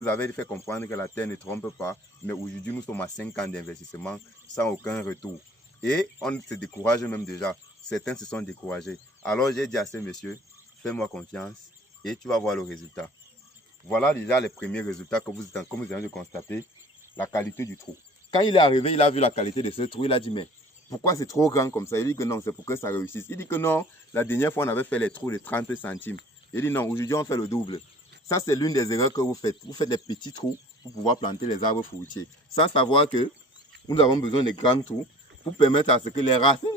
vous avez fait comprendre que la Terre ne trompe pas, mais aujourd'hui, nous sommes à 5 ans d'investissement sans aucun retour. Et on se décourage même déjà. Certains se sont découragés. Alors, j'ai dit à ce monsieur, fais-moi confiance et tu vas voir le résultat. Voilà déjà les premiers résultats que comme vous avez de constater, la qualité du trou. Quand il est arrivé, il a vu la qualité de ce trou, il a dit, mais pourquoi c'est trop grand comme ça? Il dit que non, c'est pour que ça réussisse. Il dit que non, la dernière fois, on avait fait les trous de 30 centimes. Il dit non, aujourd'hui, on fait le double. Ça, c'est l'une des erreurs que vous faites. Vous faites des petits trous pour pouvoir planter les arbres fruitiers. Sans savoir que nous avons besoin de grands trous pour permettre à ce que les racines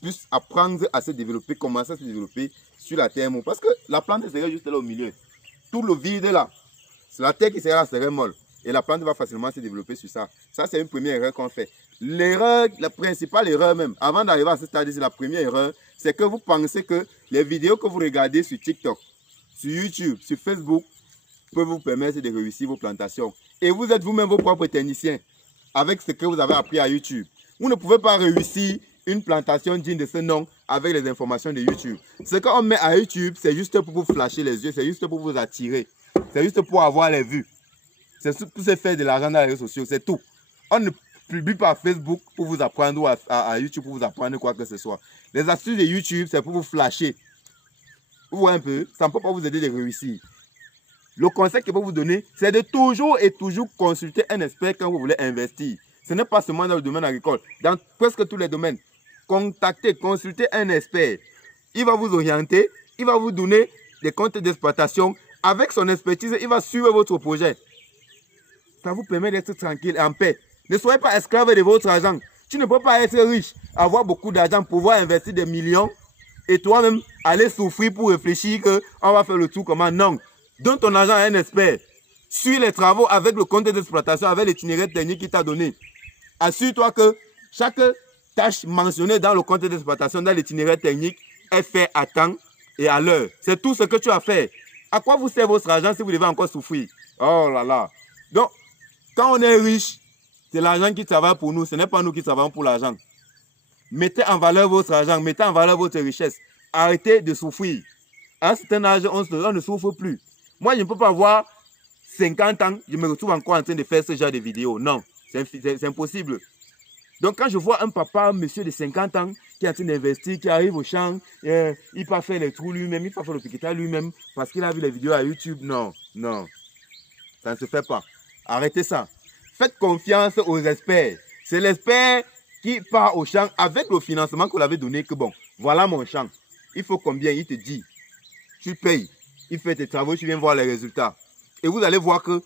puissent apprendre à se développer, commencer à se développer sur la terre. Parce que la plante serait juste là au milieu. Tout le vide là, c'est la terre qui serait là, serait molle. Et la plante va facilement se développer sur ça. Ça, c'est une première erreur qu'on fait. L'erreur, la principale erreur même, avant d'arriver à ce stade, c'est la première erreur, c'est que vous pensez que les vidéos que vous regardez sur TikTok, sur YouTube, sur Facebook, peuvent vous permettre de réussir vos plantations. Et vous êtes vous-même vos propres techniciens avec ce que vous avez appris à YouTube. Vous ne pouvez pas réussir une plantation digne de ce nom avec les informations de YouTube. Ce qu'on met à YouTube, c'est juste pour vous flasher les yeux, c'est juste pour vous attirer. C'est juste pour avoir les vues. C'est pour se faire de l'argent dans les réseaux sociaux, c'est tout. On ne publie pas à Facebook pour vous apprendre ou à YouTube pour vous apprendre quoi que ce soit. Les astuces de YouTube, c'est pour vous flasher. Vous voyez un peu, ça ne peut pas vous aider de réussir. Le conseil que je peux vous donner, c'est de toujours et toujours consulter un expert quand vous voulez investir. Ce n'est pas seulement dans le domaine agricole, dans presque tous les domaines. Contactez, consultez un expert. Il va vous orienter, il va vous donner des comptes d'exploitation. Avec son expertise, il va suivre votre projet. Ça vous permet d'être tranquille et en paix. Ne soyez pas esclave de votre argent. Tu ne peux pas être riche, avoir beaucoup d'argent, pouvoir investir des millions et toi-même aller souffrir pour réfléchir qu'on va faire le tout comment. Non. Donne ton argent à un expert. Suis les travaux avec le compte d'exploitation, avec l'itinéraire technique qu'il t'a donné. Assure-toi que chaque tâche mentionnée dans le compte d'exploitation, dans l'itinéraire technique, est faite à temps et à l'heure. C'est tout ce que tu as fait. À quoi vous sert votre argent si vous devez encore souffrir? Oh là là. Donc, quand on est riche, c'est l'argent qui travaille pour nous. Ce n'est pas nous qui travaillons pour l'argent. Mettez en valeur votre argent, mettez en valeur votre richesse. Arrêtez de souffrir. À un certain âge, on ne souffre plus. Moi, je ne peux pas avoir 50 ans, je me retrouve encore en train de faire ce genre de vidéos. Non, c'est impossible. Donc, quand je vois un papa, un monsieur de 50 ans, qui est en train d'investir, qui arrive au champ, il peut faire les trous lui-même, il peut faire le piquetage lui-même, parce qu'il a vu les vidéos à YouTube. Non, non, ça ne se fait pas. Arrêtez ça. Faites confiance aux experts. C'est l'expert qui part au champ avec le financement que vous l'avez donné, que bon, voilà mon champ. Il faut combien? Il te dit. Tu payes. Il fait tes travaux, tu viens voir les résultats. Et vous allez voir que